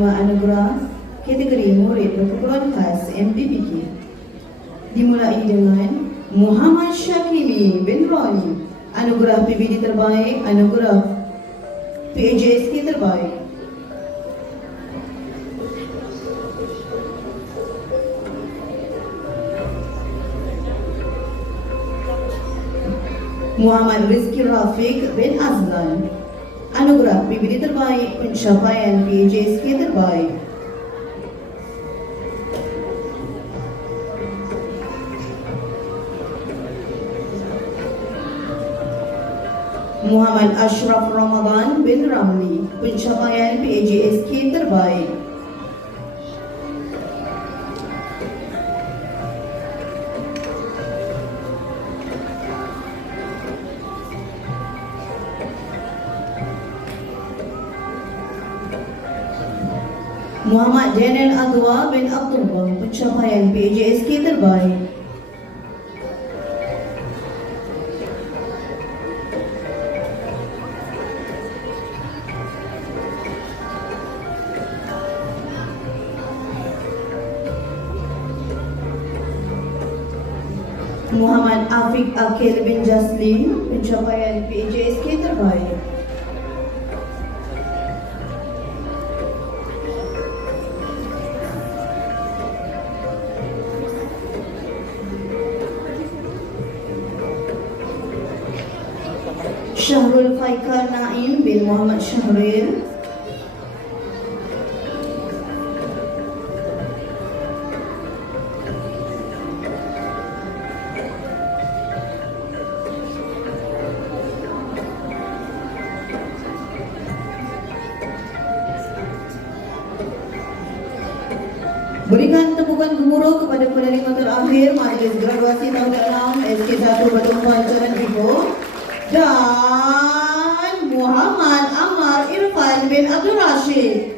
Anugerah kategori murid berkeperluan khas MPPK dimulai dengan Muhammad Syakimi bin Rani anugerah PBD terbaik anugerah PAJSK terbaik. Muhammad Rizki Rafiq bin Azlan. Anugerah PBD terbaik pencapaian PAJSK terbaik Muhammad Ashraf Ramadan bin Ramli pencapaian PAJSK terbaik Muhammad Daniel Adwa bin Abdullah pencapaian PAJSK terbaik. Muhammad Afiq Akil bin Jaslim pencapaian PAJSK terbaik Syahrul Faikal Naim bin Muhammad Syahril. Berikan tepukan gemuruh kepada penerima terakhir Majlis Graduasi Tahun ke-6 SK1 Batu Umpan Jalan Ibu dan Muhammad Ammar Irfan bin Abdul Rashid.